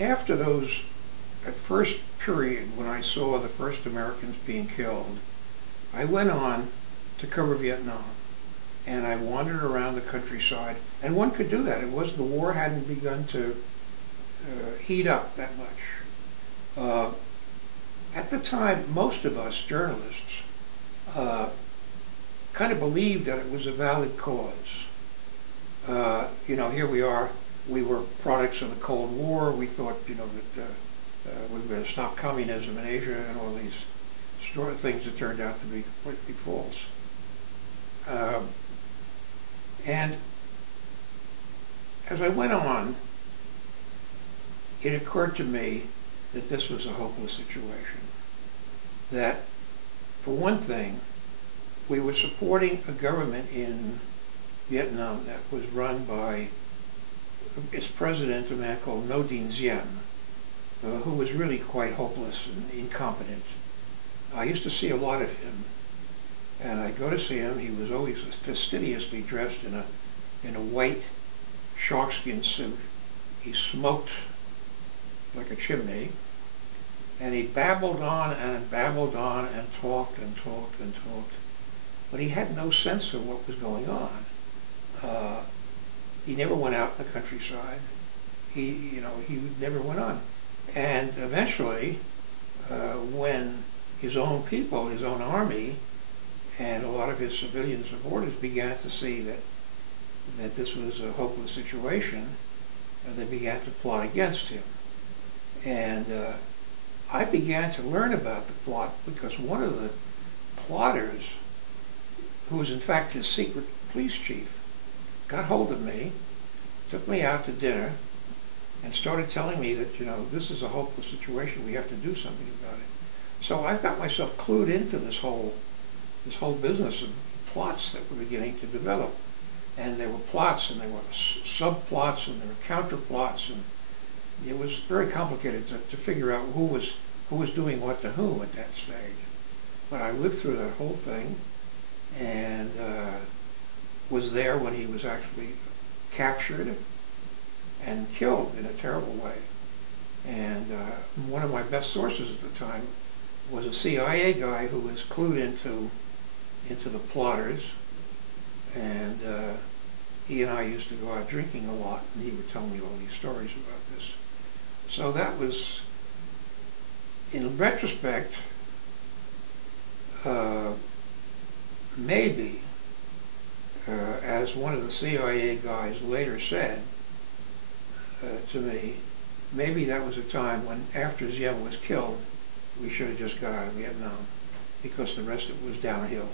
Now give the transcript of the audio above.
after that first period when I saw the first Americans being killed, I went on to cover Vietnam. And I wandered around the countryside, and one could do that. The war hadn't begun to heat up that much. At the time, most of us journalists kind of believed that it was a valid cause. Here we are. We were products of the Cold War. We thought, that we were going to stop communism in Asia, and all these things that turned out to be completely false. And as I went on, it occurred to me that this was a hopeless situation. That, for one thing, we were supporting a government in Vietnam that was run by its president, a man called Ngo Dinh Diem, who was really quite hopeless and incompetent. I used to see a lot of him, and I'd go to see him. He was always fastidiously dressed in a white sharkskin suit. He smoked like a chimney, and he babbled on and talked and talked and talked, but he had no sense of what was going on. He never went out in the countryside. He never went on. And eventually, when his own people, his own army, and a lot of his civilian supporters began to see that this was a hopeless situation, they began to plot against him. And I began to learn about the plot because one of the plotters, who was in fact his secret police chief, got hold of me, took me out to dinner, and started telling me that, this is a hopeless situation, we have to do something about it. So I got myself clued into this whole business of plots that were beginning to develop. And there were plots, and there were subplots, and there were counterplots, and it was very complicated to figure out who was doing what to whom at that stage. But I lived through that whole thing, and was there when he was actually captured and killed in a terrible way. And one of my best sources at the time was a CIA guy who was clued into the plotters, and he and I used to go out drinking a lot, and he would tell me all these stories about this. So that was, in retrospect, maybe, as one of the CIA guys later said to me, maybe that was a time when, after Diem was killed, we should have just got out of Vietnam, because the rest of it was downhill.